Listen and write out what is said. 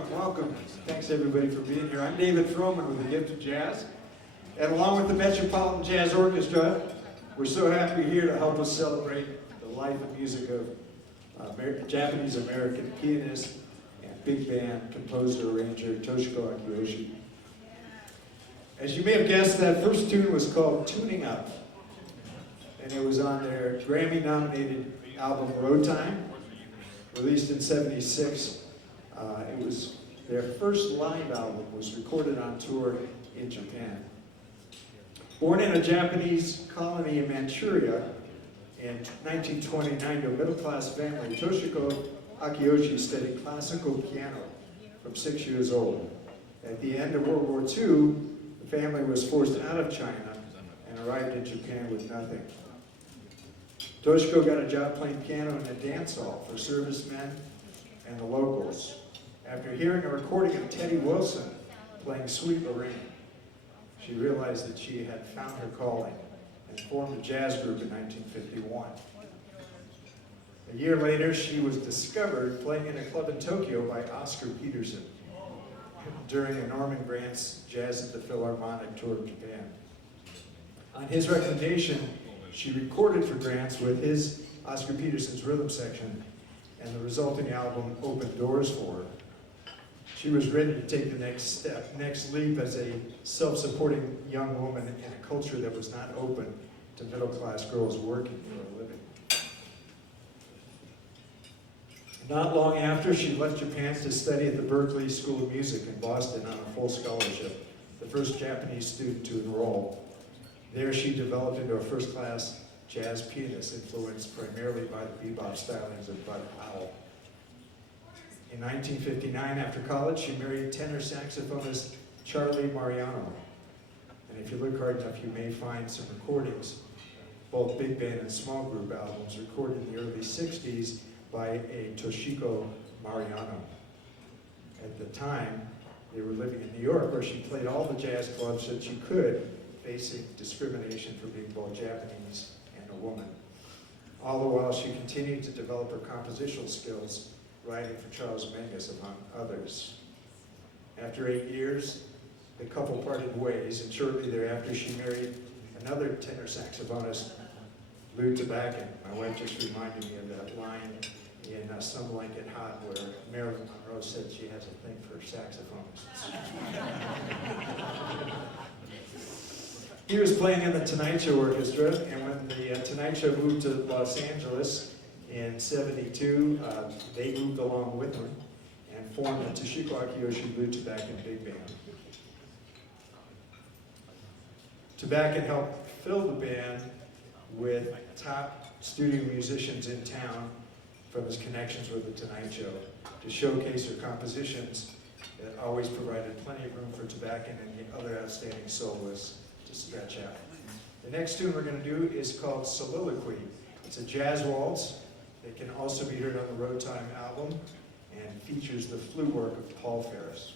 welcome. Thanks everybody for being here. I'm David Froman with the Gift of Jazz. And along with the Metropolitan Jazz Orchestra, we're so happy you're here to help us celebrate the life and music of Japanese-American pianist and big band composer, arranger Toshiko Akiyoshi. As you may have guessed, that first tune was called Tuning Up. And it was on their Grammy-nominated album Road Time, released in '76. It was their first live album, was recorded on tour in Japan. Born in a Japanese colony in Manchuria in 1929 to a middle-class family, Toshiko Akiyoshi studied classical piano from 6 years old. At the end of World War II, the family was forced out of China and arrived in Japan with nothing. Toshiko got a job playing piano in a dance hall for servicemen and the locals. After hearing a recording of Teddy Wilson playing Sweet Lorraine, she realized that she had found her calling and formed a jazz group in 1951. A year later, she was discovered playing in a club in Tokyo by Oscar Peterson during a Norman Granz Jazz at the Philharmonic tour of Japan. On his recommendation, she recorded for Granz with his Oscar Peterson's rhythm section, and the resulting album opened doors for her. She was ready to take the next leap as a self-supporting young woman in a culture that was not open to middle-class girls working for a living. Not long after, she left Japan to study at the Berklee School of Music in Boston on a full scholarship, the first Japanese student to enroll. There she developed into a first-class jazz pianist, influenced primarily by the bebop stylings of Bud Powell. In 1959, after college, she married tenor saxophonist Charlie Mariano. And if you look hard enough, you may find some recordings, both big band and small group albums, recorded in the early '60s by a Toshiko Mariano. At the time, they were living in New York, where she played all the jazz clubs that she could, facing discrimination for being both Japanese and a woman. All the while, she continued to develop her compositional skills, writing for Charles Mingus, among others. After 8 years, the couple parted ways, and shortly thereafter she married another tenor saxophonist, Lou Tabakin. My wife just reminded me of that line in Some Like It Hot, where Marilyn Monroe said she has a thing for saxophonists. He was playing in the Tonight Show Orchestra, and when the Tonight Show moved to Los Angeles in '72, they moved along with him and formed the Toshiko Akiyoshi Blue Tabakin Big Band. Tabakin helped fill the band with top studio musicians in town from his connections with the Tonight Show to showcase her compositions that always provided plenty of room for Tabakin and the other outstanding soloists to stretch out. The next tune we're going to do is called Soliloquy. It's a jazz waltz that can also be heard on the Road Time album and features the flute work of Paul Ferris.